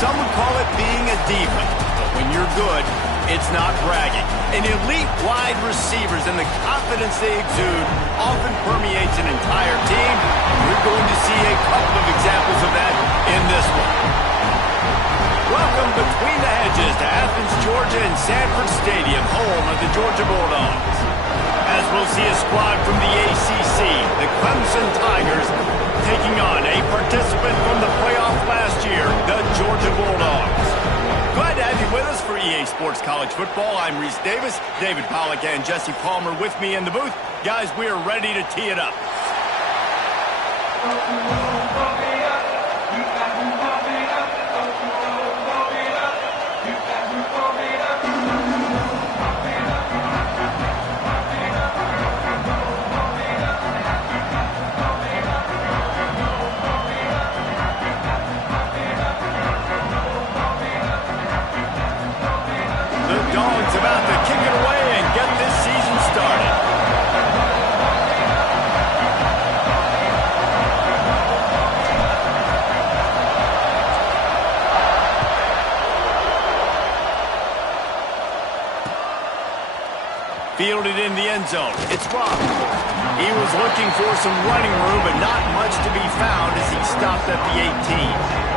some would call it being a diva. But when you're good, it's not bragging. And elite wide receivers and the confidence they exude often permeates an entire team. We're going to see a couple of examples of that in this one. Welcome between the hedges to Athens, Georgia and Sanford Stadium, home of the Georgia Bulldogs. As we'll see a squad from the ACC, the Clemson Tigers, taking on a participant from the playoff last year, the Georgia Bulldogs. Glad to have you with us for EA Sports College Football. I'm Reese Davis, David Pollack and Jesse Palmer with me in the booth. Guys, we are ready to tee it up. About to kick it away and get this season started. Fielded in the end zone. It's Rob. He was looking for some running room, but not much to be found as he stopped at the 18.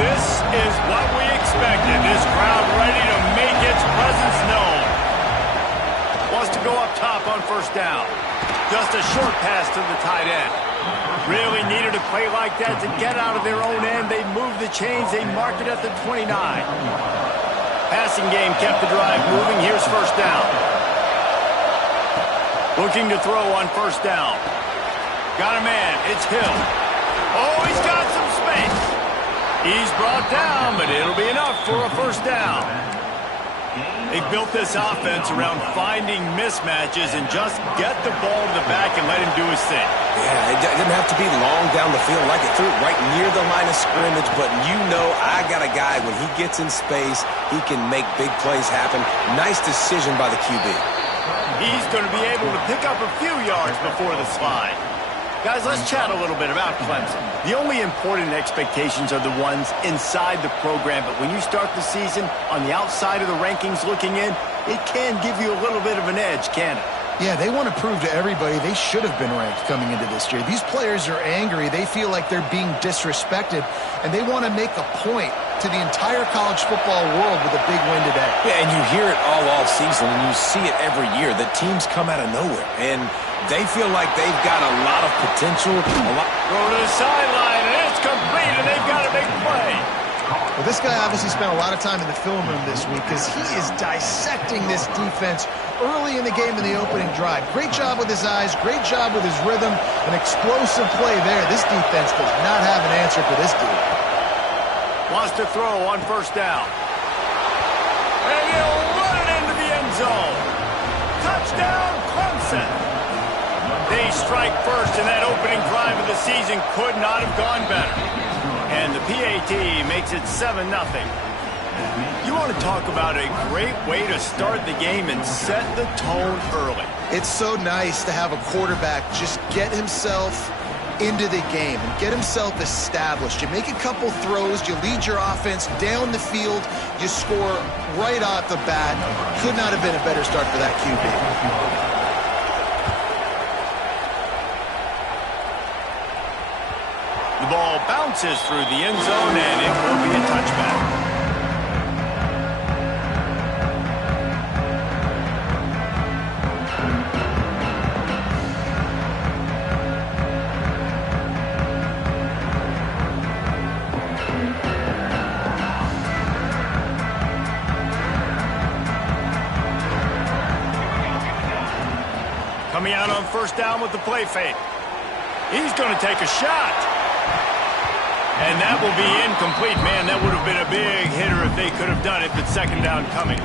This is what we expected. This crowd ready to make its presence known. Wants to go up top on first down. Just a short pass to the tight end. Really needed a play like that to get out of their own end. They moved the chains. They marked it at the 29. Passing game kept the drive moving. Here's first down. Looking to throw on first down. Got a man. It's Hill. Oh, he's got some space. He's brought down, but it'll be enough for a first down. They built this offense around finding mismatches and just get the ball to the back and let him do his thing. Yeah, it didn't have to be long down the field. Like it threw it right near the line of scrimmage, but you know I got a guy, when he gets in space, he can make big plays happen. Nice decision by the QB. He's going to be able to pick up a few yards before the slide. Guys, let's chat a little bit about Clemson. The only important expectations are the ones inside the program, but when you start the season on the outside of the rankings looking in, it can give you a little bit of an edge, can it? Yeah, they want to prove to everybody they should have been ranked coming into this year. These players are angry. They feel like they're being disrespected, and they want to make a point to the entire college football world with a big win today. Yeah, and you hear it all off season, and you see it every year. The teams come out of nowhere, and they feel like they've got a lot of potential. Throw to the sideline, and it's complete, and they've got a big play. Well, this guy obviously spent a lot of time in the film room this week because he is dissecting this defense early in the game in the opening drive. Great job with his eyes, great job with his rhythm, an explosive play there. This defense does not have an answer for this dude. Wants to throw on first down. And he'll run it into the end zone. Touchdown, Clemson. They strike first, and that opening drive of the season could not have gone better. And the PAT makes it 7-0. You want to talk about a great way to start the game and set the tone early. It's so nice to have a quarterback just get himself into the game and get himself established. You make a couple throws, you lead your offense down the field, you score right off the bat. Could not have been a better start for that QB. The ball bounces through the end zone, and it will be a touchback. Coming out on first down with the play fake. He's going to take a shot. And that will be incomplete. Man, that would have been a big hitter if they could have done it, but second down coming.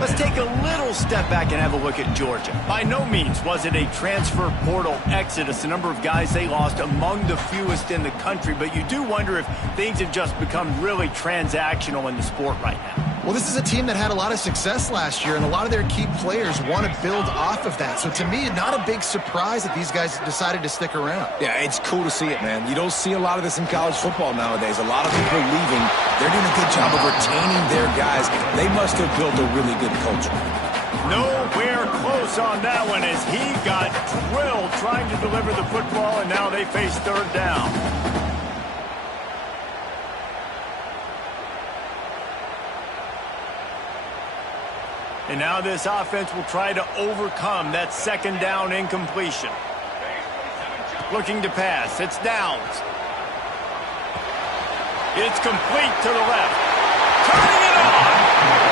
Let's take a little step back and have a look at Georgia. By no means was it a transfer portal exodus, the number of guys they lost among the fewest in the country, but you do wonder if things have just become really transactional in the sport right now. Well, this is a team that had a lot of success last year, and a lot of their key players want to build off of that. So to me, not a big surprise that these guys decided to stick around. Yeah, it's cool to see it, man. You don't see a lot of this in college football nowadays. A lot of people are leaving. They're doing a good job of retaining their guys. They must have built a really good culture. Nowhere close on that one as he got drilled trying to deliver the football, and now they face third down. And now this offense will try to overcome that second down incompletion. Looking to pass. It's Downs. It's complete to the left. Turning it on.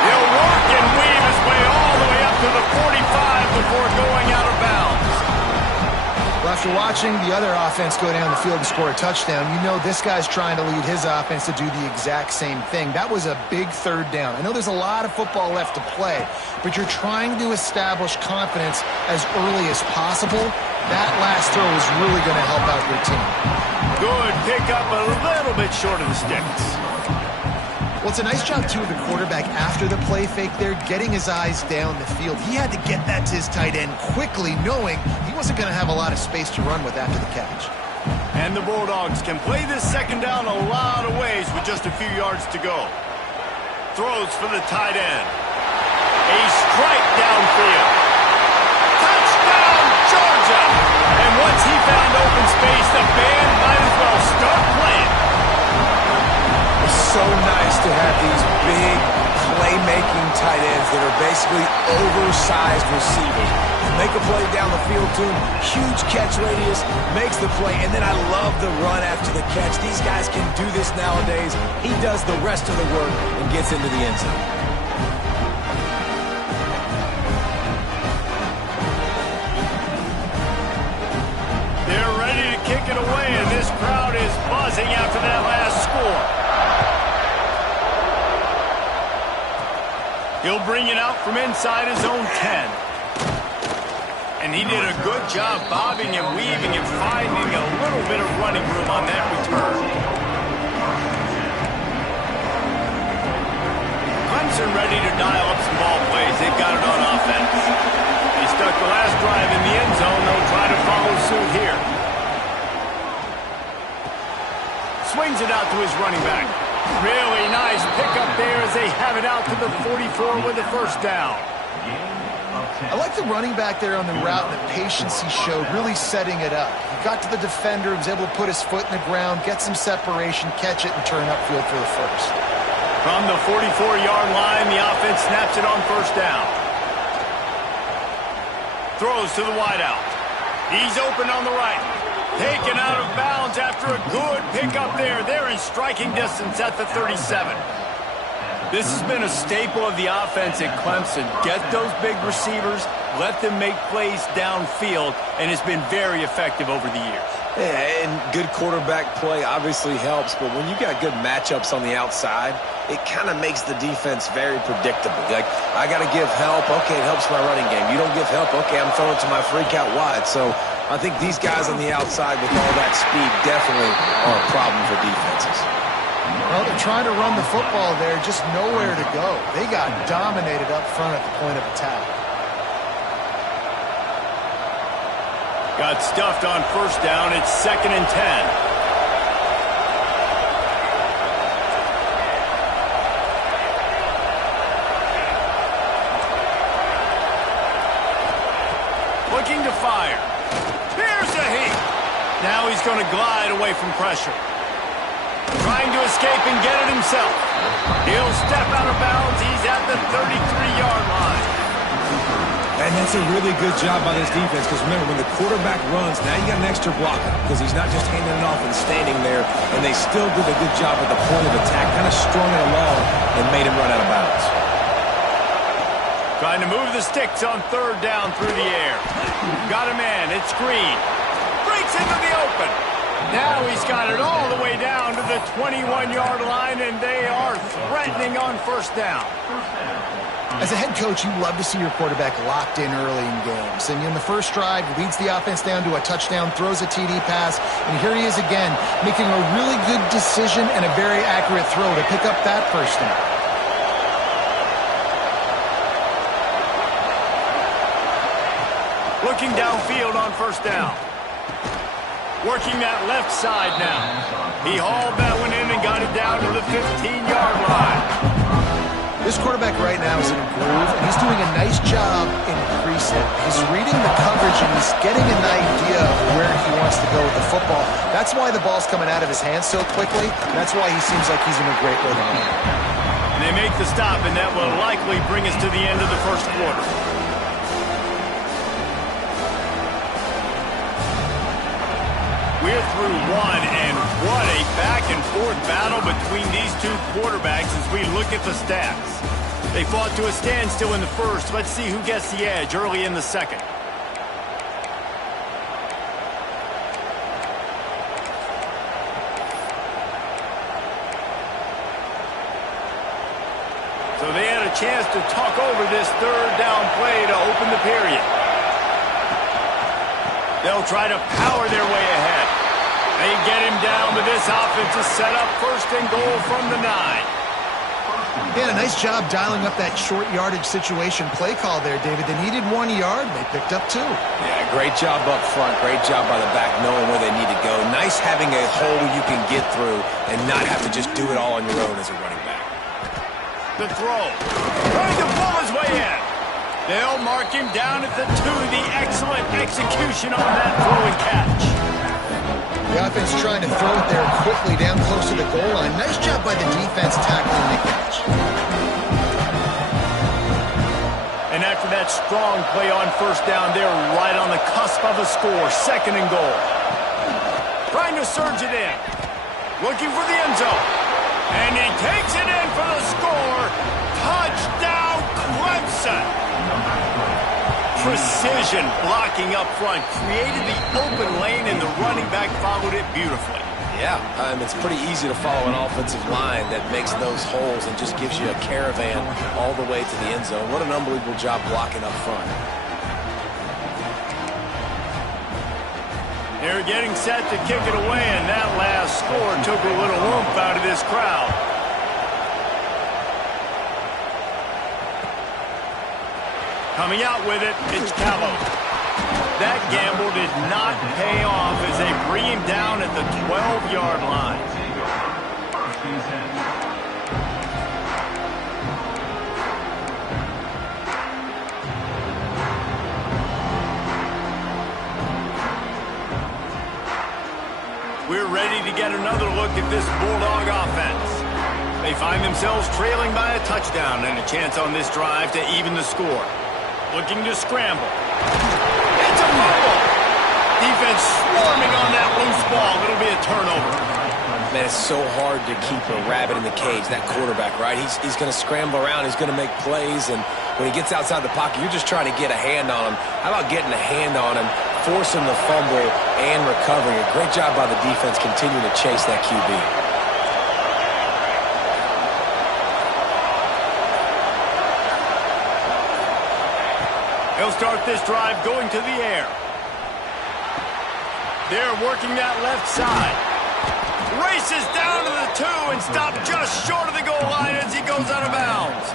He'll work and weave his way all the way up to the 45 before going out of bounds. Well, after watching the other offense go down the field and score a touchdown, you know this guy's trying to lead his offense to do the exact same thing. That was a big third down. I know there's a lot of football left to play, but you're trying to establish confidence as early as possible. That last throw is really going to help out your team. Good pickup, a little bit short of the sticks. Well, it's a nice job, too, of the quarterback after the play fake there, getting his eyes down the field. He had to get that to his tight end quickly, knowing he wasn't going to have a lot of space to run with after the catch. And the Bulldogs can play this second down a lot of ways with just a few yards to go. Throws for the tight end. A strike downfield. Touchdown, Georgia! And once he found open space, the band might as well start playing. It's so nice to have these big playmaking tight ends that are basically oversized receivers. Make a play down the field to him, huge catch radius, makes the play, and then I love the run after the catch. These guys can do this nowadays. He does the rest of the work and gets into the end zone. They're ready to kick it away, and this crowd is buzzing after that last score. He'll bring it out from inside his own 10. And he did a good job bobbing and weaving and finding a little bit of running room on that return. Clemson ready to dial up some ball plays. They've got it on offense. They stuck the last drive in the end zone. They'll try to follow suit here. Swings it out to his running back. Really nice pickup there as they have it out to the 44 with a first down. I like the running back there on the route and the patience he showed, really setting it up. He got to the defender, was able to put his foot in the ground, get some separation, catch it, and turn upfield for the first. From the 44-yard line, the offense snaps it on first down. Throws to the wideout. He's open on the right. Taken out of bounds after a good pickup there. They're in striking distance at the 37. This has been a staple of the offense at Clemson. Get those big receivers, let them make plays downfield, and it's been very effective over the years. Yeah, and good quarterback play obviously helps, but when you got good matchups on the outside, it kind of makes the defense very predictable. Like, I got to give help. Okay, it helps my running game. You don't give help. Okay, I'm throwing to my freak out wide. So I think these guys on the outside with all that speed definitely are a problem for defenses. Well, they're trying to run the football there, just nowhere to go. They got dominated up front at the point of attack. Got stuffed on first down. It's 2nd and 10. Looking to fire. Here's the heat. Now he's going to glide away from pressure. Trying to escape and get it himself. He'll step out of bounds. He's at the 33-yard line. And that's a really good job by this defense because, remember, when the quarterback runs, now you got an extra blocker because he's not just handing it off and standing there, and they still did a good job at the point of attack, kind of strung it along and made him run out of bounds. Trying to move the sticks on third down through the air. Got a man. It's Green. Breaks into the open. Now he's got it all the way down to the 21-yard line, and they are threatening on first down. As a head coach, you love to see your quarterback locked in early in games. And in the first drive, leads the offense down to a touchdown, throws a TD pass, and here he is again, making a really good decision and a very accurate throw to pick up that first down. Looking downfield on first down. Working that left side now. He hauled that one in and got it down to the 15-yard line. This quarterback right now is in a groove, and he's doing a nice job increasing. He's reading the coverage, and he's getting an idea of where he wants to go with the football. That's why the ball's coming out of his hands so quickly. That's why he seems like he's in a great rhythm. And they make the stop, and that will likely bring us to the end of the first quarter. We're through one, and what a back-and-forth battle between these two quarterbacks as we look at the stats. They fought to a standstill in the first. Let's see who gets the edge early in the second. So they had a chance to talk over this third down play to open the period. They'll try to power their way ahead. They get him down, but this offense is set up first and goal from the 9. They had a nice job dialing up that short yardage situation play call there, David. They needed 1 yard, and they picked up 2. Yeah, great job up front. Great job by the back knowing where they need to go. Nice having a hole you can get through and not have to just do it all on your own as a running back. The throw. Trying to pull his way in. They'll mark him down at the 2. The excellent execution on that throw and catch. The offense trying to throw it there quickly down close to the goal line. Nice job by the defense tackling the catch. And after that strong play on first down, they're right on the cusp of a score. Second and goal. Trying to surge it in. Looking for the end zone. And he takes it in for the score. Touchdown, Clemson. Precision blocking up front created the open lane, and the running back followed it beautifully. Yeah, it's pretty easy to follow an offensive line that makes those holes and just gives you a caravan all the way to the end zone. What an unbelievable job blocking up front. They're getting set to kick it away, and that last score took a little oomph out of this crowd. Coming out with it, it's Callow. That gamble did not pay off as they bring him down at the 12-yard line. We're ready to get another look at this Bulldog offense. They find themselves trailing by a touchdown and a chance on this drive to even the score. Looking to scramble. It's a fumble. Defense swarming on that loose ball. It'll be a turnover. Man, it's so hard to keep a rabbit in the cage, that quarterback, right? He's going to scramble around. He's going to make plays, and when he gets outside the pocket, you're just trying to get a hand on him. How about getting a hand on him, forcing the fumble, and recovering it? Great job by the defense continuing to chase that QB. He'll start this drive going to the air. They're working that left side. Races down to the 2 and stopped just short of the goal line as he goes out of bounds.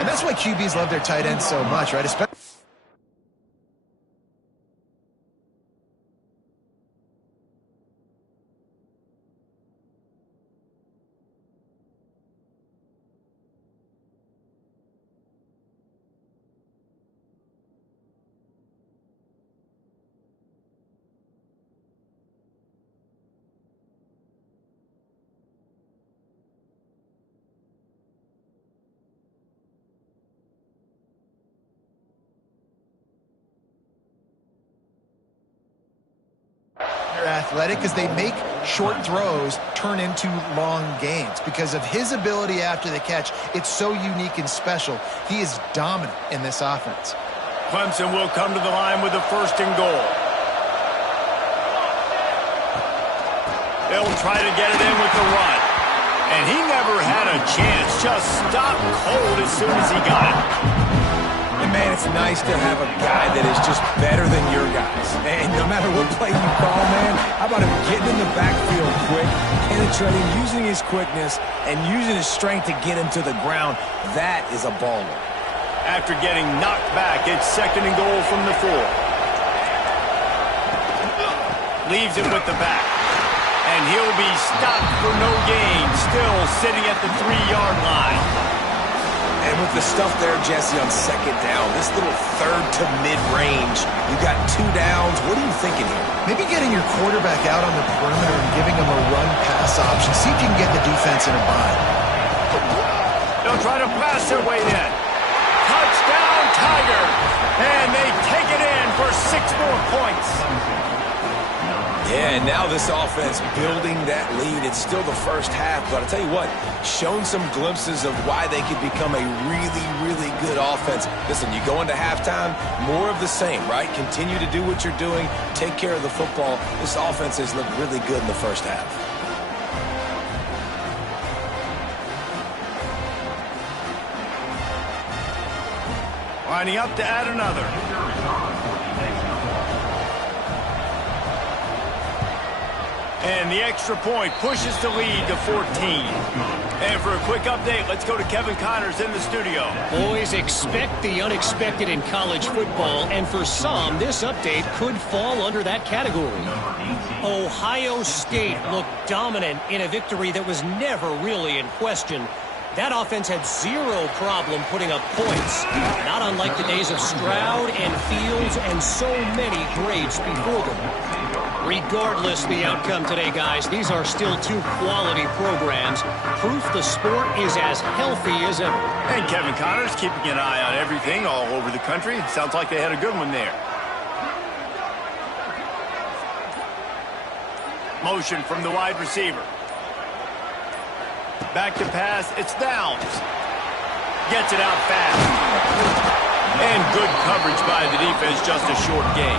And that's why QBs love their tight ends so much, right? Especially athletic, because they make short throws turn into long gains. Because of his ability after the catch, it's so unique and special. He is dominant in this offense. Clemson will come to the line with the first and goal. They'll try to get it in with the run. And he never had a chance. Just stopped cold as soon as he got it. And man, it's nice to have a guy that is just better than your guys. And no matter what play you call, man, how about him getting in the backfield quick, penetrating, using his quickness, and using his strength to get him to the ground? That is a baller. After getting knocked back, it's 2nd and goal from the 4. Leaves it with the back. And he'll be stopped for no gain, still sitting at the 3-yard line. And with the stuff there, Jesse, on 2nd down, this little 3rd to mid-range, you got 2 downs. What are you thinking here? Maybe getting your quarterback out on the perimeter and giving him a run-pass option. See if you can get the defense in a bind. They'll try to blast their way in. Touchdown, Tigers! And they take it in for 6 more points. Yeah, and now this offense building that lead. It's still the first half, but I'll tell you what, shown some glimpses of why they could become a really, really good offense. Listen, you go into halftime, more of the same, right? Continue to do what you're doing, take care of the football. This offense has looked really good in the first half. Lining up to add another. And the extra point pushes the lead to 14. And for a quick update, let's go to Kevin Connors in the studio. Boys, expect the unexpected in college football, and for some, this update could fall under that category. Ohio State looked dominant in a victory that was never really in question. That offense had zero problem putting up points, not unlike the days of Stroud and Fields and so many greats before them. Regardless the outcome today, guys, these are still 2 quality programs. Proof the sport is as healthy as ever. And Kevin Connors keeping an eye on everything all over the country. Sounds like they had a good one there. Motion from the wide receiver. Back to pass, it's Downs. Gets it out fast. And good coverage by the defense, just a short gain.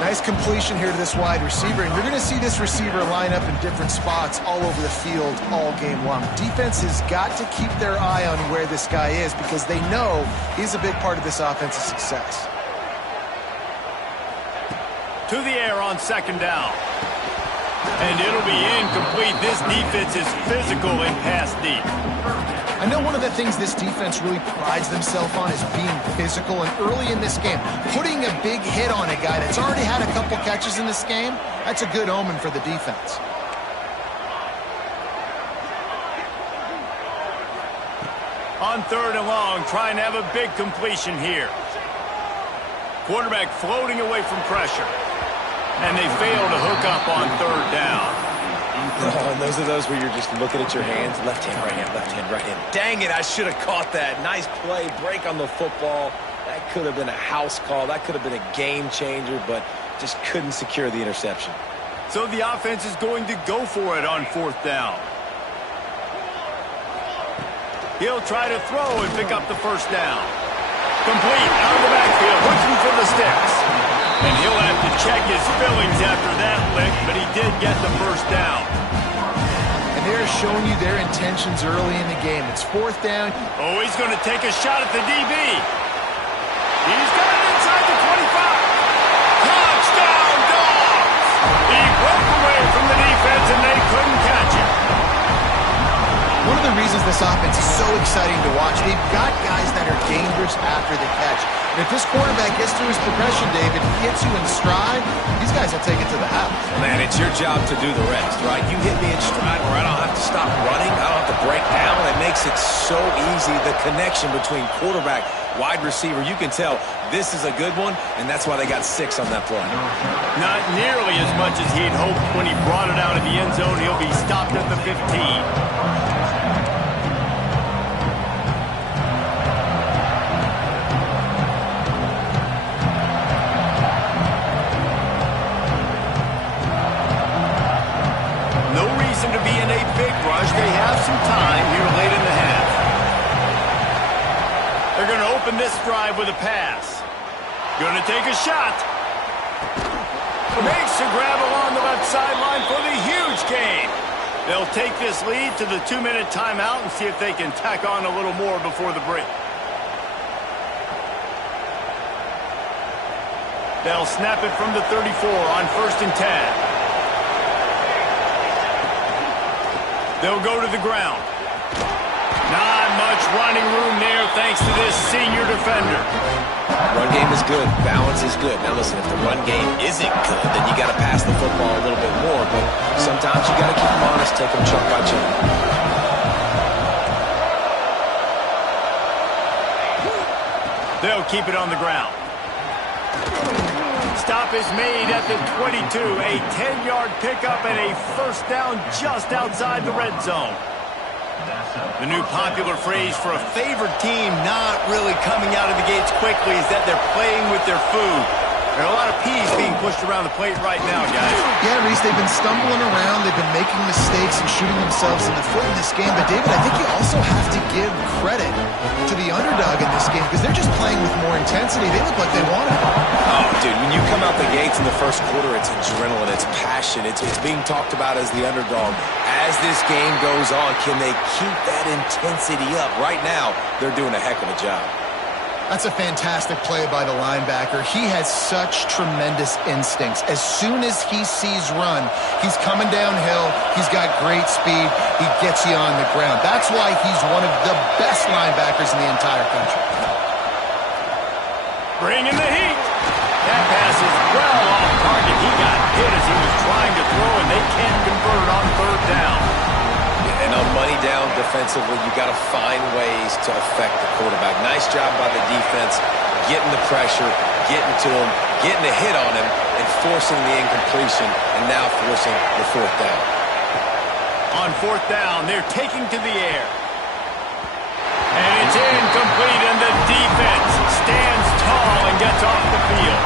Nice completion here to this wide receiver, and you're going to see this receiver line up in different spots all over the field all game long. Defense has got to keep their eye on where this guy is because they know he's a big part of this offense's success. To the air on 2nd down. And it'll be incomplete. This defense is physical and pass deep. I know one of the things this defense really prides themselves on is being physical, and early in this game, putting a big hit on a guy that's already had a couple catches in this game, that's a good omen for the defense. On 3rd and long, trying to have a big completion here. Quarterback floating away from pressure. And they fail to hook up on 3rd down. Oh, and those are those where you're just looking at your hands. Left hand, right hand, left hand, right hand. Dang it, I should have caught that. Nice play, break on the football. That could have been a house call. That could have been a game changer, but just couldn't secure the interception. So the offense is going to go for it on 4th down. He'll try to throw and pick up the 1st down. Complete out of the backfield, looking for the sticks. And he'll have to check his fillings after that lick, but he did get the 1st down. And they're showing you their intentions early in the game. It's 4th down. Oh, he's going to take a shot at the DB. He's got it inside the 25. Touchdown, Dogs! He broke away from the defense, and they couldn't catch him. One of the reasons this offense is so exciting to watch, they've got guys that are dangerous after the catch. And if this quarterback gets through his progression, David, gets you in stride, these guys will take it to the house. Man, it's your job to do the rest, right? You hit me in stride where I don't have to stop running. I don't have to break down. It makes it so easy. The connection between quarterback, wide receiver, you can tell this is a good one, and that's why they got 6 on that play. Not nearly as much as he'd hoped when he brought it out of the end zone. He'll be stopped at the 15. To be in a big rush. They have some time here late in the half. They're going to open this drive with a pass. Going to take a shot. Makes a grab along the left sideline for the huge gain. They'll take this lead to the 2-minute timeout and see if they can tack on a little more before the break. They'll snap it from the 34 on 1st and 10. They'll go to the ground. Not much running room there thanks to this senior defender. Run game is good. Balance is good. Now listen, if the run game isn't good, then you got to pass the football a little bit more. But sometimes you got to keep them honest, take them chunk by chunk. They'll keep it on the ground. Stop is made at the 22. A 10-yard pickup and a first down just outside the red zone. The new popular phrase for a favored team not really coming out of the gates quickly is that they're playing with their food. There are a lot of peas being pushed around the plate right now, guys. Yeah, Reese, they've been stumbling around. They've been making mistakes and shooting themselves in the foot in this game. But, David, I think you also have to give credit to the underdog in this game because they're just playing with more intensity. They look like they want it. Oh, dude, when you come out the gates in the first quarter, it's adrenaline, it's passion. It's being talked about as the underdog. As this game goes on, can they keep that intensity up? Right now, they're doing a heck of a job. That's a fantastic play by the linebacker. He has such tremendous instincts. As soon as he sees run, he's coming downhill. He's got great speed. He gets you on the ground. That's why he's one of the best linebackers in the entire country. Bringing the heat. That pass is well off target. He got hit as he was trying to throw, and they can't convert on third down. And on money down defensively, you got to find ways to affect the quarterback. Nice job by the defense, getting the pressure, getting to him, getting a hit on him, and forcing the incompletion, and now forcing the fourth down. On fourth down, they're taking to the air. And it's incomplete, and the defense stands tall and gets off the field.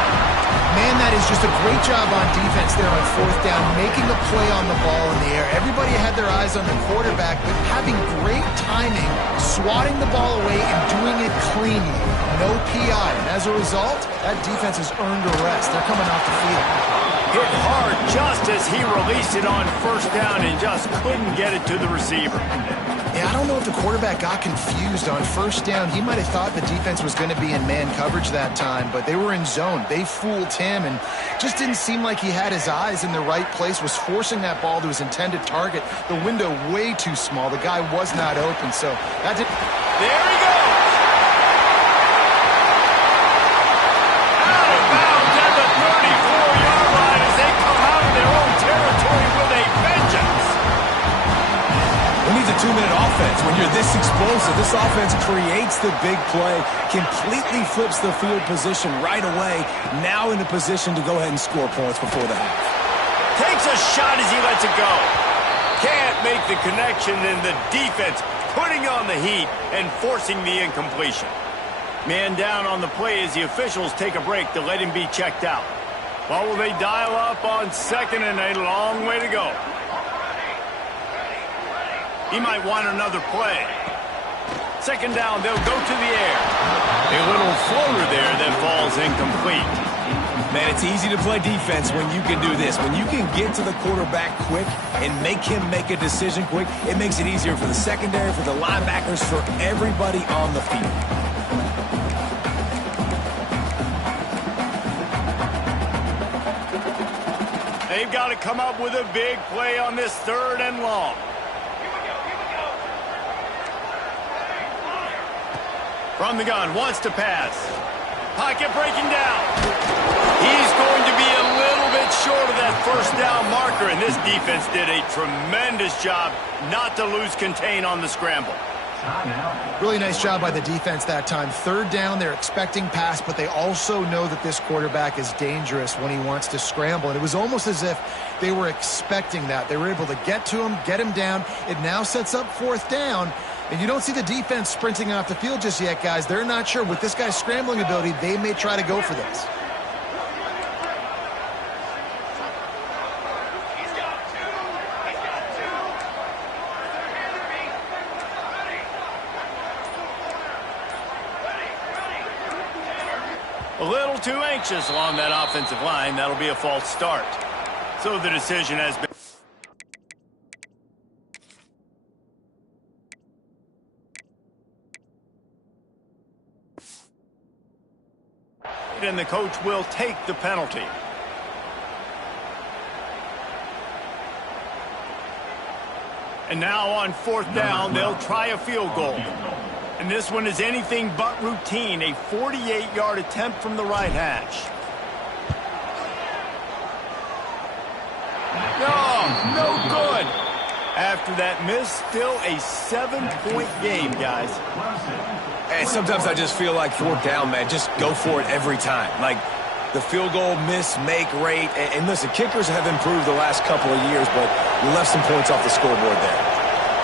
Man, that is just a great job on defense there on fourth down, making a play on the ball in the air. Everybody had their eyes on the quarterback, but having great timing, swatting the ball away and doing it cleanly. No PI. And as a result, that defense has earned a rest. They're coming off the field. Hit hard just as he released it on first down and just couldn't get it to the receiver. Yeah, I don't know if the quarterback got confused on first down. He might have thought the defense was going to be in man coverage that time, but they were in zone. They fooled him and just didn't seem like he had his eyes in the right place, was forcing that ball to his intended target. The window way too small. The guy was not open, so that did. There he goes! Out of bounds at the 34-yard line as they come out of their own territory with a vengeance. We need a 2-minute offense. When you're this explosive, this offense creates the big play, completely flips the field position right away, now in a position to go ahead and score points before the half. Takes a shot as he lets it go. Can't make the connection, and the defense putting on the heat and forcing the incompletion. Man down on the play as the officials take a break to let him be checked out. Well, will they dial up on second and a long way to go? He might want another play. Second down, they'll go to the air. A little floater there that falls incomplete. Man, it's easy to play defense when you can do this. When you can get to the quarterback quick and make him make a decision quick, it makes it easier for the secondary, for the linebackers, for everybody on the field. They've got to come up with a big play on this third and long. From the gun, wants to pass. Pocket breaking down. He's going to be a little bit short of that first down marker, and this defense did a tremendous job not to lose contain on the scramble. Really nice job by the defense that time. Third down, they're expecting pass, but they also know that this quarterback is dangerous when he wants to scramble. And it was almost as if they were expecting that. They were able to get to him, get him down. It now sets up fourth down. And you don't see the defense sprinting off the field just yet, guys. They're not sure. With this guy's scrambling ability, they may try to go for this. A little too anxious along that offensive line. That'll be a false start. So the decision has been... and the coach will take the penalty. And now on fourth down, they'll try a field goal. And this one is anything but routine. A 48-yard attempt from the right hash. No good. After that miss, still a 7-point game, guys. And sometimes I just feel like fourth down, man, just go for it every time. Like the field goal miss-make rate. And listen, kickers have improved the last couple of years, but you left some points off the scoreboard there.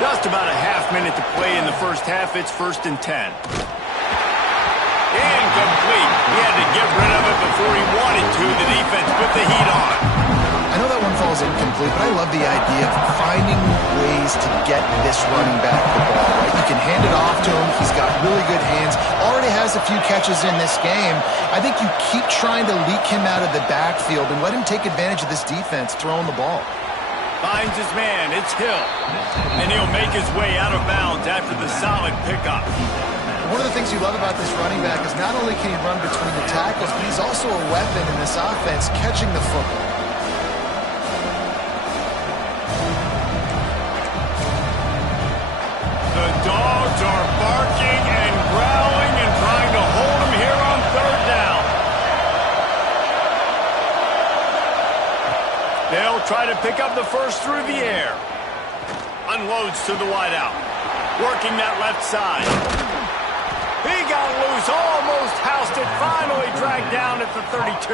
Just about a half minute to play in the first half. It's 1st and 10. Incomplete. He had to get rid of it before he wanted to. The defense put the heat on. I know that one falls incomplete, but I love the idea of finding ways to get this running back the ball, right? You can hand it off to him. He's got really good hands. Already has a few catches in this game. I think you keep trying to leak him out of the backfield and let him take advantage of this defense throwing the ball. Finds his man. It's Hill. And he'll make his way out of bounds after the solid pickup. One of the things you love about this running back is not only can he run between the tackles, but he's also a weapon in this offense catching the football. The dogs are barking and growling and trying to hold him here on 3rd down. They'll try to pick up the first through the air. Unloads to the wideout. Working that left side. He got loose, almost housed it, finally dragged down at the 32.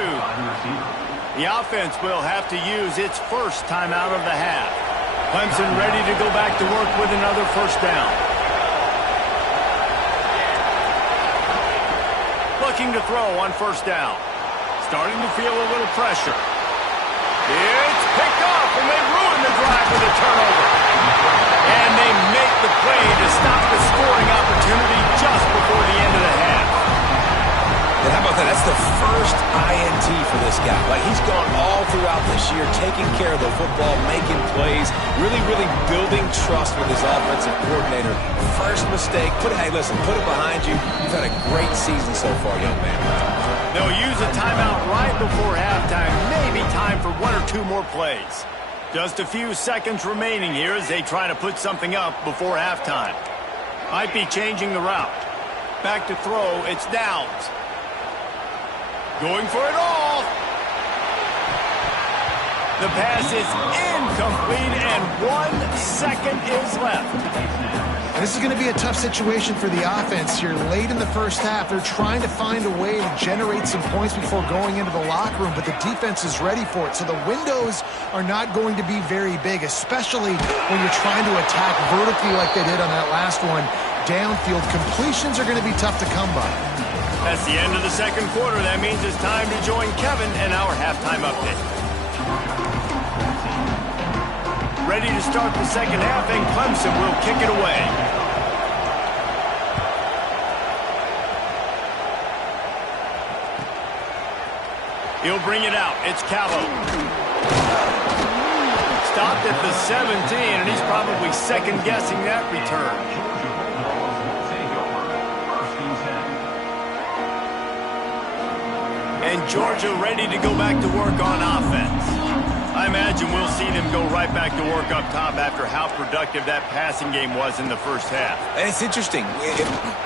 The offense will have to use its first timeout of the half. Clemson ready to go back to work with another 1st down. Looking to throw on 1st down. Starting to feel a little pressure. It's picked off, and they ruin the drive with a turnover. And they make the play to stop the scoring opportunity just before the end of the half. And how about that? That's the first INT for this guy. Like, he's gone all throughout this year, taking care of the football, making plays, really building trust with his offensive coordinator. First mistake, hey, listen, put it behind you. You've had a great season so far, young man. They'll use a timeout right before halftime. Maybe time for 1 or 2 more plays. Just a few seconds remaining here as they try to put something up before halftime. Might be changing the route. Back to throw. It's Downs. Going for it all. The pass is incomplete, and 1 second is left. This is going to be a tough situation for the offense here. Late in the first half, they're trying to find a way to generate some points before going into the locker room, but the defense is ready for it. So the windows are not going to be very big, especially when you're trying to attack vertically like they did on that last one. Downfield completions are going to be tough to come by. That's the end of the second quarter. That means it's time to join Kevin in our halftime update. Ready to start the second half, and Clemson will kick it away. He'll bring it out. It's Callow. Stopped at the 17, and he's probably second-guessing that return. And Georgia ready to go back to work on offense. I imagine we'll see them go right back to work up top after how productive that passing game was in the first half. And it's interesting.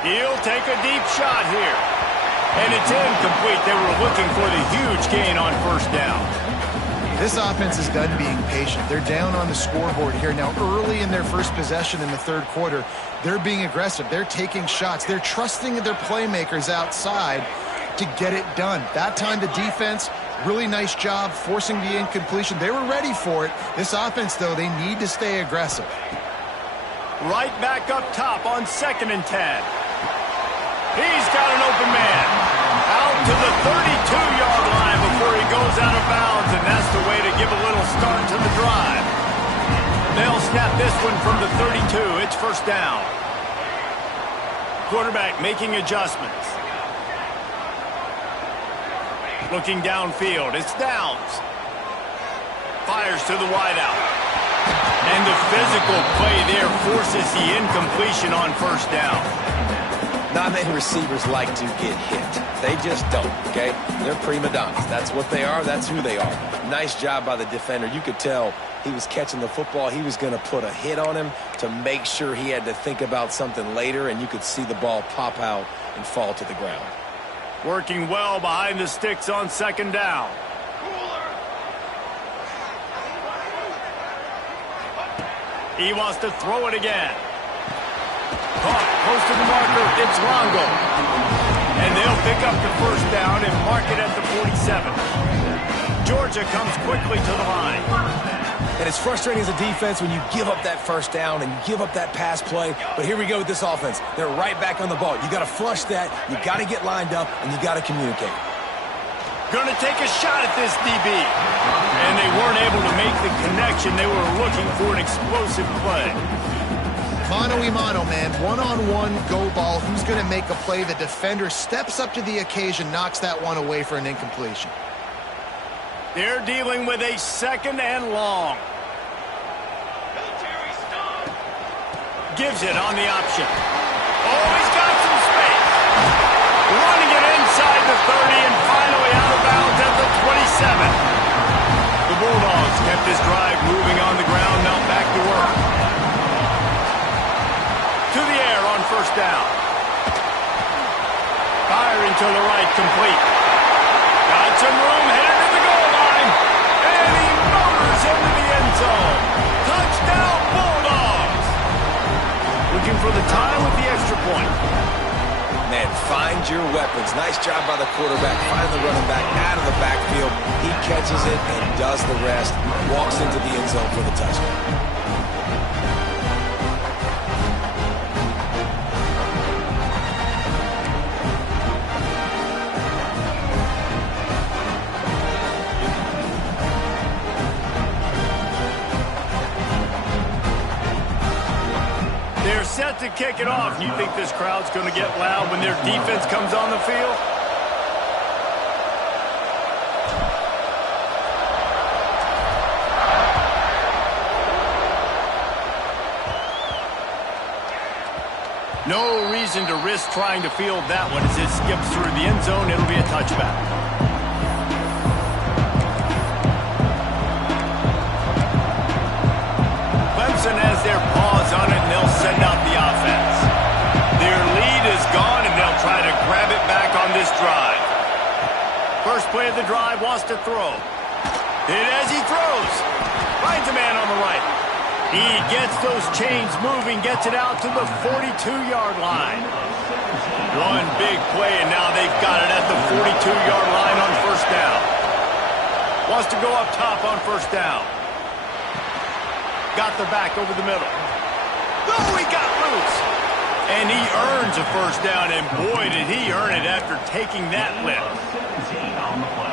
He'll take a deep shot here. And it's incomplete. They were looking for the huge gain on 1st down. This offense is done being patient. They're down on the scoreboard here. Now, early in their first possession in the 3rd quarter, they're being aggressive. They're taking shots. They're trusting their playmakers outside to get it done. That time, the defense, really nice job forcing the incompletion. They were ready for it. This offense, though, they need to stay aggressive. Right back up top on 2nd and 10. He's got an open man. Out to the 32-yard line before he goes out of bounds, and that's the way to give a little start to the drive. They'll snap this one from the 32. It's 1st down. Quarterback making adjustments. Looking downfield. It's Downs. Fires to the wideout. And the physical play there forces the incompletion on 1st down. Not many receivers like to get hit. They just don't, okay? They're prima donnas. That's what they are. That's who they are. Nice job by the defender. You could tell he was catching the football. He was going to put a hit on him to make sure he had to think about something later, and you could see the ball pop out and fall to the ground. Working well behind the sticks on second down. He wants to throw it again. Caught close to the marker. It's Longo. And they'll pick up the first down and mark it at the 47. Georgia comes quickly to the line. And it's frustrating as a defense when you give up that first down and you give up that pass play. But here we go with this offense. They're right back on the ball. You got to flush that. You got to get lined up, and you got to communicate. Going to take a shot at this DB. And they weren't able to make the connection. They were looking for an explosive play. Mano-a-mano, man. One-on-one, go ball. Who's going to make a play? The defender steps up to the occasion, knocks that one away for an incompletion. They're dealing with a second and long. Gives it on the option. Oh, he's got some space. Running it inside the 30 and finally out of bounds at the 27. The Bulldogs kept this drive moving on the ground, now back to work. To the air on first down. Firing to the right, complete. Got some room, headed to the goal line. And he motors into the end zone. Touchdown, Bulldogs. Looking for the tie with the extra point. Man, find your weapons. Nice job by the quarterback. Find the running back out of the backfield. He catches it and does the rest. Walks into the end zone for the touchdown. They're set to kick it off. You think this crowd's going to get loud when their defense comes on the field? No reason to risk trying to field that one as it skips through the end zone. It'll be a touchback. Clemson has their paws on it, and they'll send out the offense. Their lead is gone, and they'll try to grab it back on this drive. First play of the drive, wants to throw. Hit as he throws. Finds a man on the right. He gets those chains moving, gets it out to the 42-yard line. One big play, and now they've got it at the 42-yard line on first down. Wants to go up top on first down. Got the back over the middle. Oh, he got loose. And he earns a first down, and boy, did he earn it after taking that lift.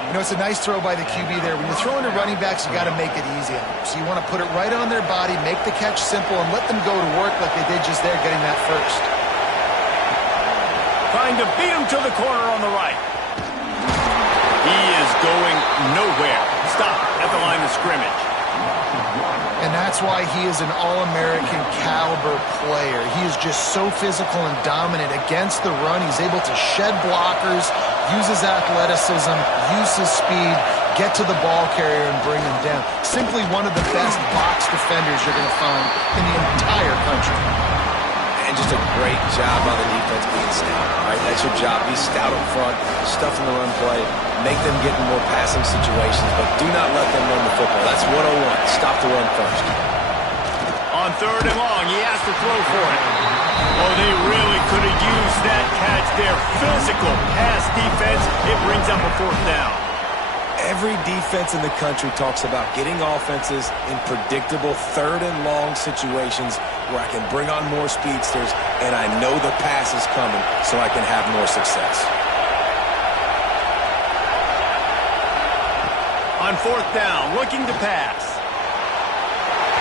You know, it's a nice throw by the QB there. When you're throwing to running backs, you got to make it easy on them. So you want to put it right on their body, make the catch simple, and let them go to work like they did just there, getting that first. Trying to beat him to the corner on the right. He is going nowhere. Stop at the line of scrimmage. And that's why he is an All-American caliber player. He is just so physical and dominant against the run. He's able to shed blockers, use his athleticism, use his speed, get to the ball carrier and bring him down. Simply one of the best box defenders you're going to find in the entire country. And just a great job on the defense being stout, right? That's your job. Be stout up front, stuff in the run play, make them get in more passing situations, but do not let them run the football. That's 101. Stop the run first. On third and long, he has to throw for it. Oh, they really could have used that catch there. Physical pass defense. It brings up a fourth down. Every defense in the country talks about getting offenses in predictable third and long situations where I can bring on more speedsters and I know the pass is coming so I can have more success. On fourth down, looking to pass.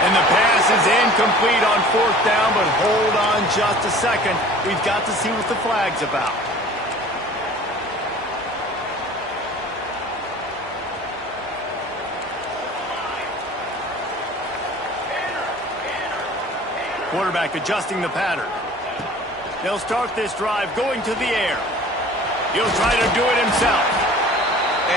And the pass is incomplete on fourth down, but hold on just a second. We've got to see what the flag's about. Quarterback adjusting the pattern. He'll start this drive going to the air. He'll try to do it himself.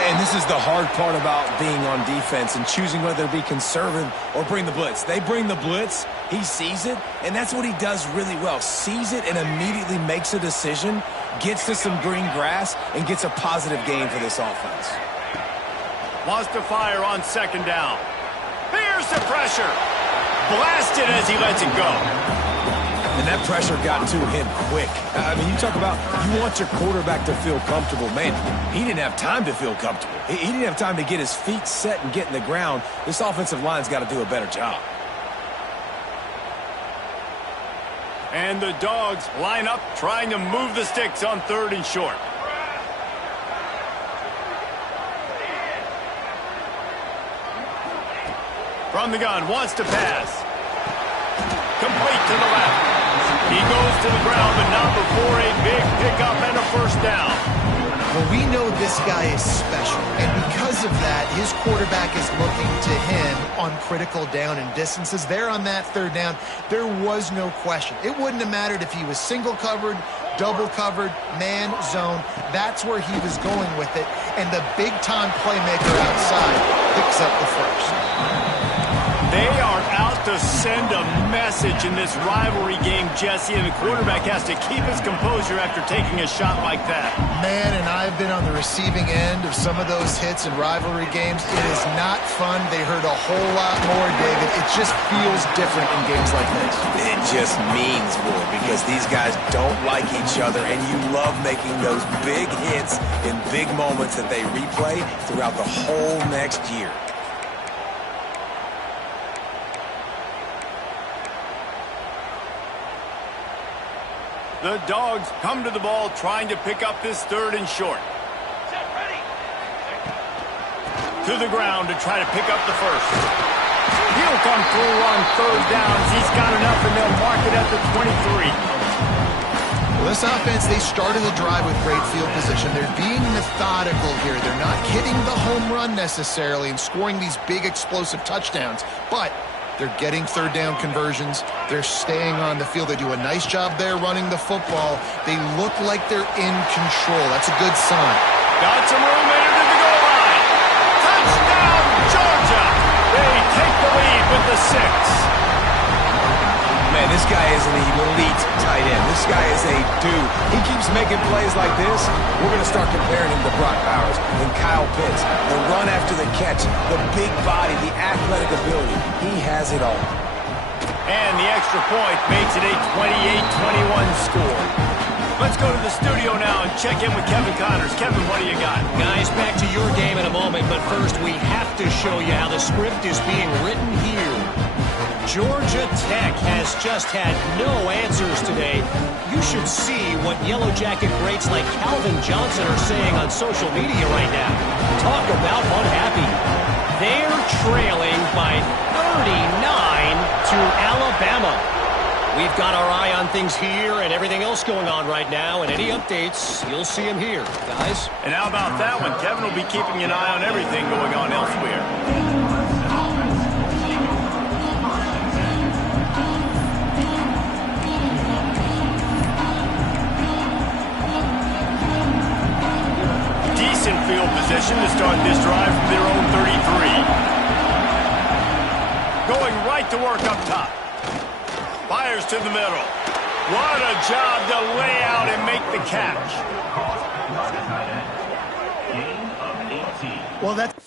And this is the hard part about being on defense and choosing whether to be conservative or bring the blitz. They bring the blitz, he sees it, and that's what he does really well. Sees it and immediately makes a decision, gets to some green grass, and gets a positive gain for this offense. Wants to fire on second down. Here's the pressure. Blasted as he lets it go. And that pressure got to him quick. I mean, you talk about you want your quarterback to feel comfortable. Man, he didn't have time to feel comfortable. He didn't have time to get his feet set and get in the ground. This offensive line's got to do a better job. And the Dogs line up trying to move the sticks on 3rd and short. From the gun, wants to pass. Complete to the left. He goes to the ground, but not before a big pickup and a first down. Well, we know this guy is special, and because of that, his quarterback is looking to him on critical down and distances. There on that 3rd down, there was no question. It wouldn't have mattered if he was single covered, double covered, man, zone. That's where he was going with it, and the big-time playmaker outside picks up the first. They are out to send a message in this rivalry game, Jesse, and the quarterback has to keep his composure after taking a shot like that. Man, and I've been on the receiving end of some of those hits in rivalry games. It is not fun. They hurt a whole lot more, David. It just feels different in games like this. It just means more because these guys don't like each other, and you love making those big hits in big moments that they replay throughout the whole next year. The Dogs come to the ball trying to pick up this 3rd and short. To the ground to try to pick up the first. He'll come through on 3rd downs. He's got enough, and they'll mark it at the 23. Well, this offense, they started the drive with great field position. They're being methodical here. They're not hitting the home run necessarily and scoring these big explosive touchdowns, but they're getting 3rd down conversions. They're staying on the field. They do a nice job there running the football. They look like they're in control. That's a good sign. Got some room into the goal line. Touchdown, Georgia. They take the lead with the 6. Man, this guy is an elite tight end. This guy is a dude. He keeps making plays like this. We're going to start comparing him to Brock Bowers and Kyle Pitts. The run after the catch, the big body, the athletic ability. He has it all. And the extra point makes it a 28-21 score. Let's go to the studio now and check in with Kevin Connors. Kevin, what do you got? Guys, back to your game in a moment, but first we have to show you how the script is being written here. Georgia Tech has just had no answers today. You should see what Yellow Jacket greats like Calvin Johnson are saying on social media right now. Talk about unhappy. They're trailing by 39 to Alabama. We've got our eye on things here and everything else going on right now, and any updates, you'll see them here, guys. And how about that one? Kevin will be keeping an eye on everything going on elsewhere. Decent field position to start this drive from their own 33. Going right to work up top. Fires to the middle. What a job to lay out and make the catch. Well, that's...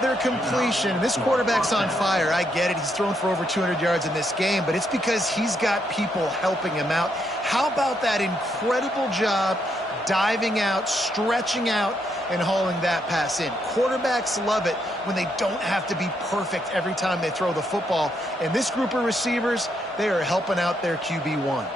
their completion. This quarterback's on fire. I get it. He's thrown for over 200 yards in this game, but it's because he's got people helping him out. How about that incredible job diving out, stretching out, and hauling that pass in. Quarterbacks love it when they don't have to be perfect every time they throw the football. And this group of receivers, they are helping out their QB1.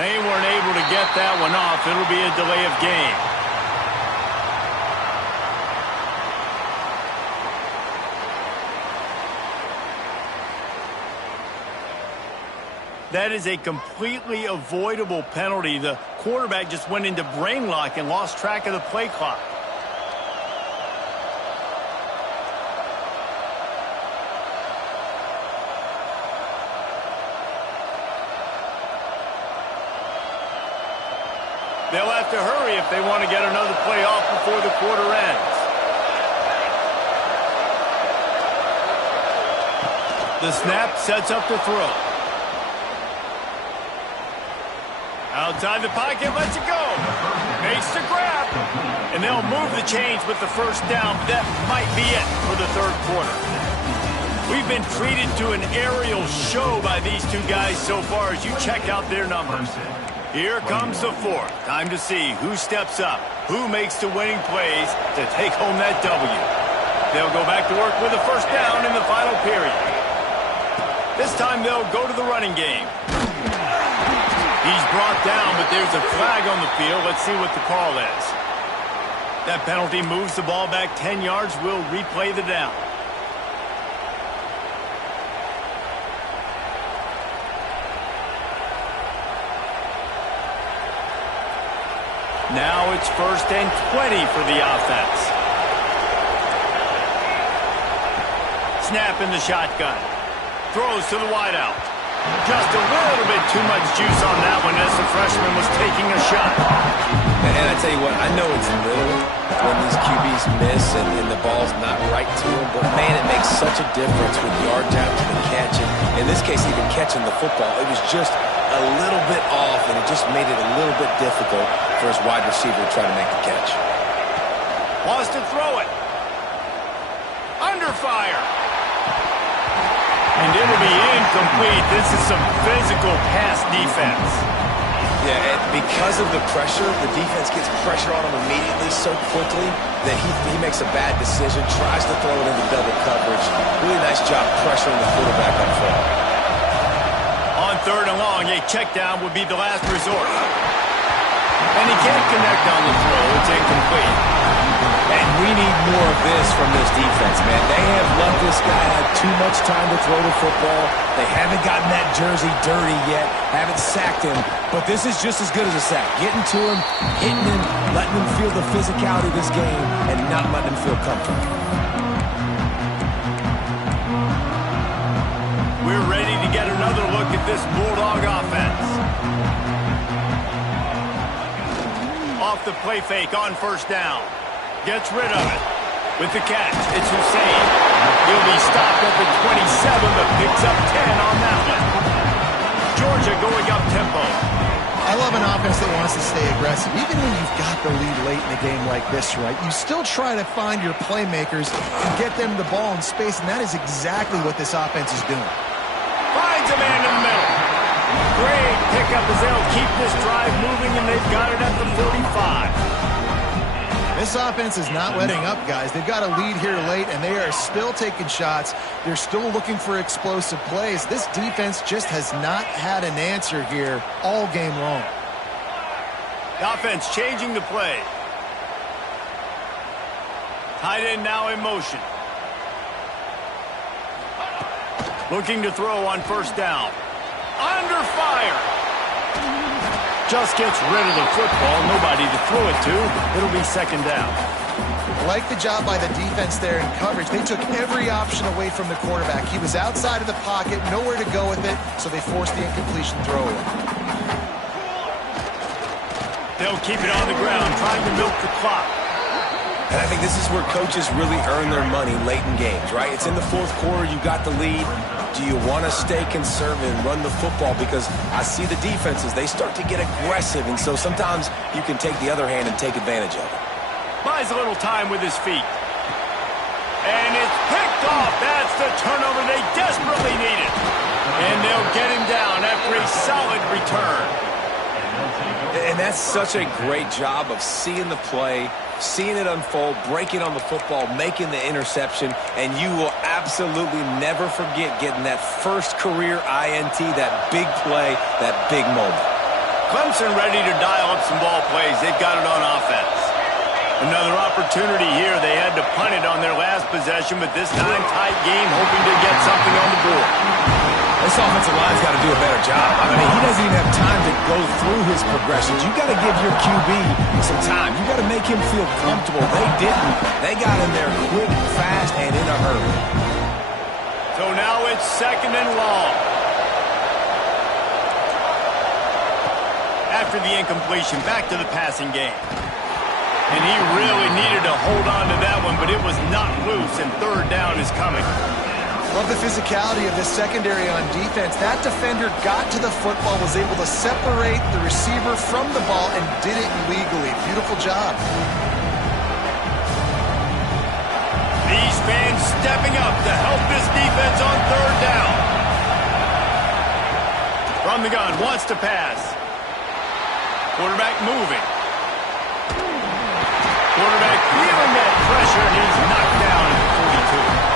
They weren't able to get that one off. It'll be a delay of game. That is a completely avoidable penalty. The quarterback just went into brain lock and lost track of the play clock. They'll have to hurry if they want to get another play off before the quarter ends. The snap sets up the throw. Outside the pocket, lets it go. Makes the grab. And they'll move the chains with the first down. That might be it for the third quarter. We've been treated to an aerial show by these two guys so far as you check out their numbers. Here comes the fourth. Time to see who steps up, who makes the winning plays to take home that W. They'll go back to work with a first down in the final period. This time they'll go to the running game. He's brought down, but there's a flag on the field. Let's see what the call is. That penalty moves the ball back 10 yards. We'll replay the down. Now it's 1st and 20 for the offense. Snap in the shotgun. Throws to the wideout. Just a little bit too much juice on that one as the freshman was taking a shot. And I tell you what, I know it's little when these QBs miss and the ball's not right to them, but man, it makes such a difference with yard after the catch. And in this case, even catching the football, it was just a little bit off, and it just made it a little bit difficult for his wide receiver to try to make the catch. Wants to throw it. Under fire. And it'll be incomplete. This is some physical pass defense. Yeah, and because of the pressure, the defense gets pressure on him immediately so quickly that he makes a bad decision, tries to throw it into double coverage. Really nice job pressuring the quarterback up front. On 3rd and long, a check down would be the last resort. And he can't connect on the throw. It's incomplete. And we need more of this from this defense, man. They have let this guy have too much time to throw the football. They haven't gotten that jersey dirty yet, haven't sacked him. But this is just as good as a sack. Getting to him, hitting him, letting him feel the physicality of this game, and not letting him feel comfortable. We're ready to get another look at this Bulldog offense. Off the play fake on 1st down. Gets rid of it. With the catch, it's Hussein. He'll be stopped at the 27, but picks up 10 on that one. Georgia going up tempo. I love an offense that wants to stay aggressive. Even when you've got the lead late in a game like this, right, you still try to find your playmakers and get them the ball in space, and that is exactly what this offense is doing. Finds a man in the middle. Great pickup as they'll keep this drive moving, and they've got it at the 45. This offense is not letting up, guys. They've got a lead here late, and they are still taking shots. They're still looking for explosive plays. This defense just has not had an answer here all game long. The offense changing the play. Tight end now in motion. Looking to throw on 1st down. Under fire. Just gets rid of the football. Nobody to throw it to. It'll be 2nd down. I like the job by the defense there in coverage. They took every option away from the quarterback. He was outside of the pocket, nowhere to go with it, so they forced the incompletion throw away. They'll keep it on the ground, trying to milk the clock. And I think this is where coaches really earn their money late in games, right? It's in the 4th quarter. You got the lead. Do you want to stay conservative and run the football? Because I see the defenses, they start to get aggressive, and so sometimes you can take the other hand and take advantage of it. Buys a little time with his feet. And it's picked off. That's the turnover they desperately needed. And they'll get him down after a solid return. And that's such a great job of seeing the play, seeing it unfold, breaking on the football, making the interception, and you will absolutely never forget getting that first career INT, that big play, that big moment. Clemson ready to dial up some ball plays. They've got it on offense. Another opportunity here. They had to punt it on their last possession, but this time tight game, hoping to get something on the board. This offensive line's got to do a better job. I mean, he doesn't even have time to go through his progressions. You got to give your QB some time. You got to make him feel comfortable. They didn't. They got in there quick, fast, and in a hurry. So now it's 2nd and long. After the incompletion, back to the passing game. And he really needed to hold on to that one, but it was not loose, and 3rd down is coming. Love the physicality of this secondary on defense. That defender got to the football, was able to separate the receiver from the ball, and did it legally. Beautiful job. These fans stepping up to help this defense on 3rd down. From the gun, wants to pass. Quarterback moving. Quarterback feeling that pressure, and he's knocked down at the 42.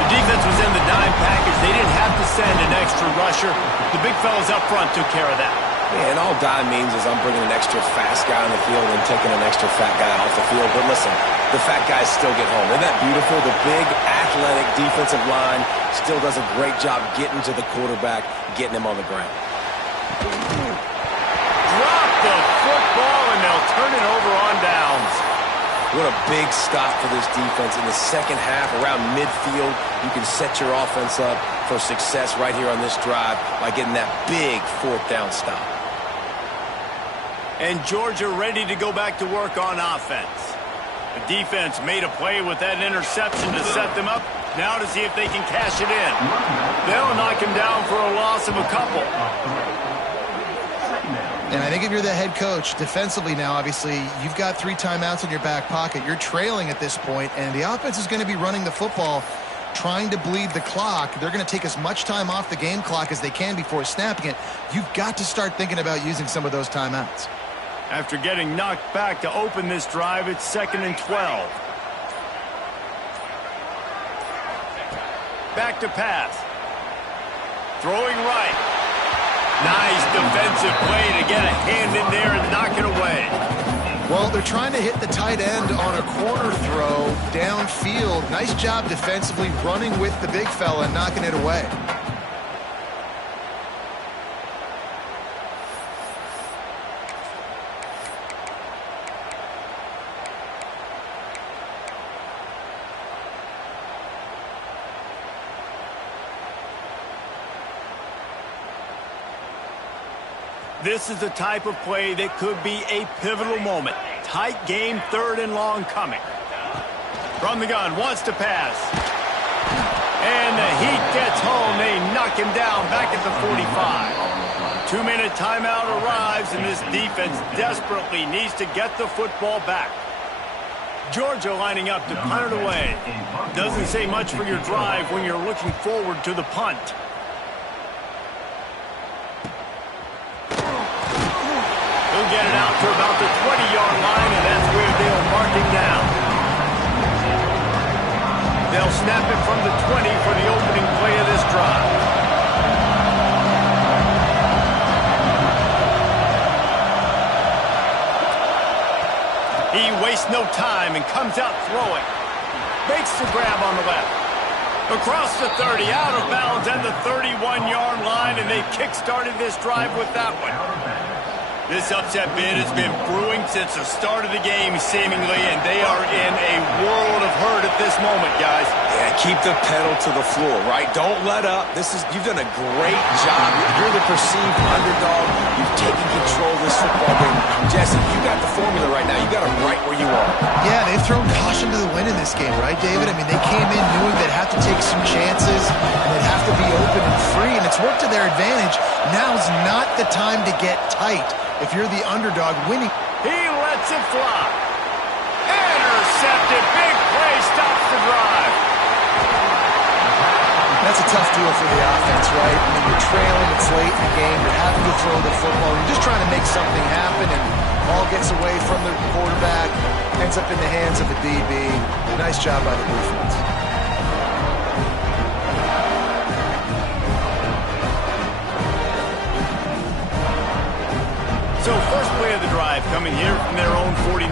The defense was in the dime package. They didn't have to send an extra rusher. The big fellas up front took care of that. Yeah, and all dime means is I'm bringing an extra fast guy on the field and taking an extra fat guy off the field. But listen, the fat guys still get home. Isn't that beautiful? The big, athletic defensive line still does a great job getting to the quarterback, getting him on the ground. Drop the football, and they'll turn it over on downs. What a big stop for this defense. In the second half, around midfield, you can set your offense up for success right here on this drive by getting that big 4th down stop. And Georgia ready to go back to work on offense. The defense made a play with that interception to set them up. Now to see if they can cash it in. They'll knock him down for a loss of a couple. And I think if you're the head coach, defensively now, obviously, you've got 3 timeouts in your back pocket. You're trailing at this point, and the offense is going to be running the football, trying to bleed the clock. They're going to take as much time off the game clock as they can before snapping it. You've got to start thinking about using some of those timeouts. After getting knocked back to open this drive, it's 2nd and 12. Back to pass. Throwing right. Nice defensive play to get a hand in there and knock it away. Well, they're trying to hit the tight end on a corner throw downfield. Nice job defensively running with the big fella and knocking it away. This is the type of play that could be a pivotal moment. Tight game, 3rd and long coming. From the gun, wants to pass. And the heat gets home. They knock him down back at the 45. 2-minute timeout arrives, and this defense desperately needs to get the football back. Georgia lining up to punt it away. Doesn't say much for your drive when you're looking forward to the punt. He'll get it out to about the 20-yard line, and that's where they'll mark him down. They'll snap it from the 20 for the opening play of this drive. He wastes no time and comes out throwing. Makes the grab on the left. Across the 30, out of bounds at the 31-yard line, and they kick-started this drive with that one. This upset bid has been brewing since the start of the game, seemingly, and they are in a world of hurt at this moment, guys. Yeah, keep the pedal to the floor, right? Don't let up. You've done a great job. You're the perceived underdog. You've taken control of this football game. Jesse, you got the formula right now. You got it right where you are. Yeah, they've thrown caution to the wind in this game, right, David? I mean, they came in knowing they'd have to take some chances, and they'd have to be open and free, and it's worked to their advantage. Now's not the time to get tight. If you're the underdog winning. He lets it fly. Intercepted. Big play. Stops the drive. That's a tough deal for the offense, right? I mean, you're trailing. It's late in the game. You're having to throw the football. You're just trying to make something happen, and ball gets away from the quarterback, ends up in the hands of the DB. Nice job by the defense. drive coming here from their own 49.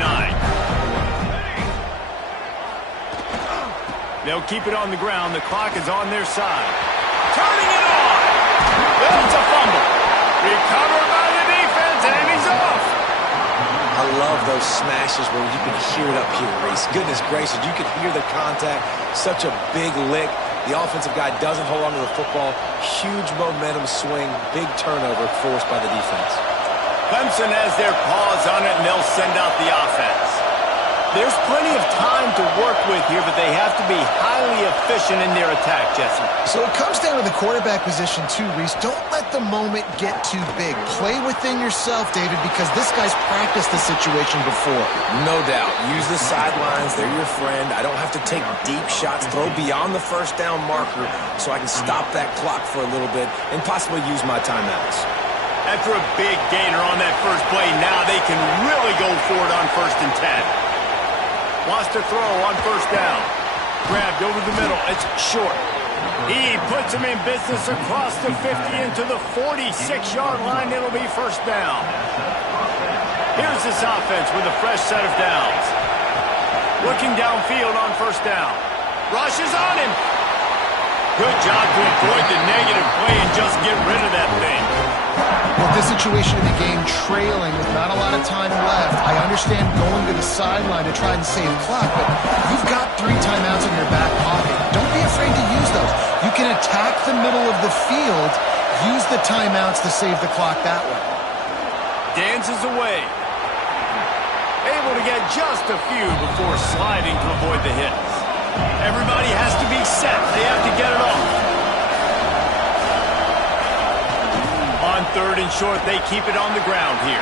They'll keep it on the ground. The clock is on their side. Turning it on. It's a fumble. Recovered by the defense, and he's off. I love those smashes where you can hear it up here, Reese. Goodness gracious, you can hear the contact. Such a big lick. The offensive guy doesn't hold on to the football. Huge momentum swing. Big turnover forced by the defense. Clemson has their paws on it, and they'll send out the offense. There's plenty of time to work with here, but they have to be highly efficient in their attack, Jesse. So it comes down to the quarterback position too, Reese. Don't let the moment get too big. Play within yourself, David, because this guy's practiced the situation before. No doubt. Use the sidelines. They're your friend. I don't have to take deep shots, throw beyond the first down marker so I can stop that clock for a little bit and possibly use my timeouts. After a big gainer on that first play, now they can really go for it on 1st and 10. Wants to throw on 1st down. Grabbed over the middle. It's short. He puts him in business across the 50 into the 46-yard line. It'll be 1st down. Here's this offense with a fresh set of downs. Looking downfield on 1st down. Rushes on him. Good job to avoid the negative play and just get rid of that thing. With this situation in the game, trailing with not a lot of time left, I understand going to the sideline to try and save clock, but you've got 3 timeouts in your back pocket. Don't be afraid to use those. You can attack the middle of the field, use the timeouts to save the clock that way. Dances away. Able to get just a few before sliding to avoid the hits. Everybody has to be set. They have to get it off. On 3rd and short, they keep it on the ground here.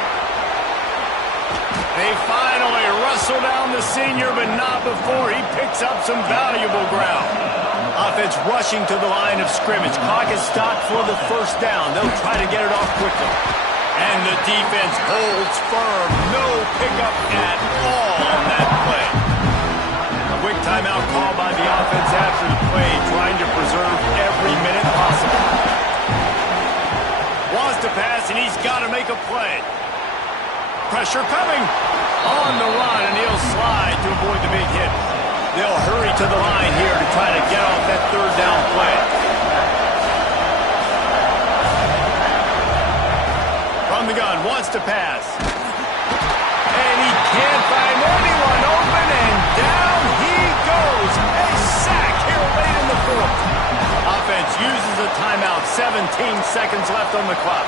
They finally wrestle down the senior, but not before he picks up some valuable ground. Offense rushing to the line of scrimmage. Clock is stopped for the 1st down. They'll try to get it off quickly. And the defense holds firm. No pickup at all on that play. A quick timeout call by the offense after the play, trying to preserve every minute possible. Wants to pass, and he's got to make a play. Pressure coming on the run, and he'll slide to avoid the big hit. They'll hurry to the line here to try to get off that 3rd down play. From the gun, wants to pass. And he can't find anyone open, and down he goes. A sack here late in the 4th. Offense uses a timeout. 17 seconds left on the clock.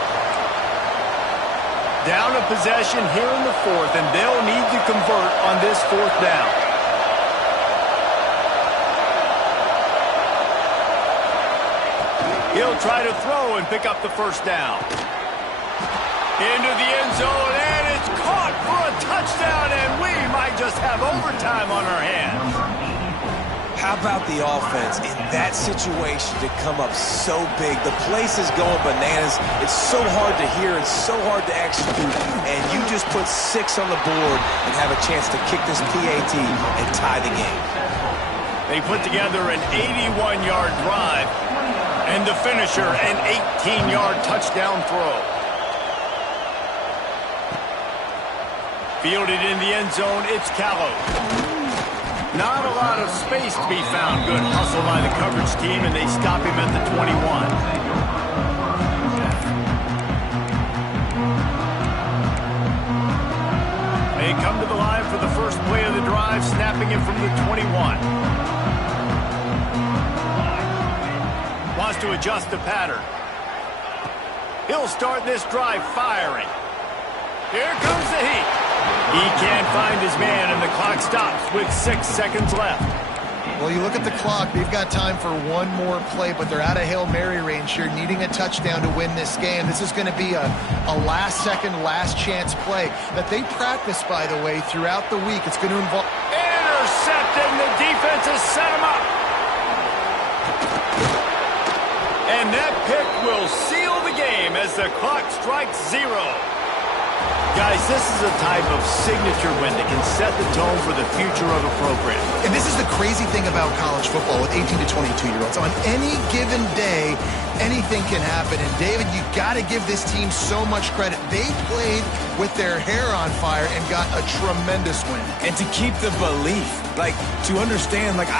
Down a possession here in the 4th, and they'll need to convert on this 4th down. He'll try to throw and pick up the 1st down. Into the end zone, and it's caught for a touchdown, and we might just have overtime on our hands. How about the offense in that situation to come up so big? The place is going bananas. It's so hard to hear. It's so hard to execute. And you just put 6 on the board and have a chance to kick this PAT and tie the game. They put together an 81-yard drive. And the finisher, an 18-yard touchdown throw. Fielded in the end zone, it's Callow. Not a lot of space to be found. Good hustle by the coverage team, and they stop him at the 21. They come to the line for the first play of the drive, snapping it from the 21. Wants to adjust the pattern. He'll start this drive firing. Here comes the heat. He can't find his man, and the clock stops with 6 seconds left. Well, you look at the clock. They've got time for one more play, but they're out of Hail Mary range here, needing a touchdown to win this game. This is going to be a last-second, last-chance play that they practice, by the way, throughout the week. It's going to involve... Intercepted, and the defense has set him up. And that pick will seal the game as the clock strikes 0. Guys, this is a type of signature win that can set the tone for the future of a program. And this is the crazy thing about college football with 18 to 22-year-olds. On any given day, anything can happen. And, David, you got to give this team so much credit. They played with their hair on fire and got a tremendous win. And to keep the belief, like, to understand, like,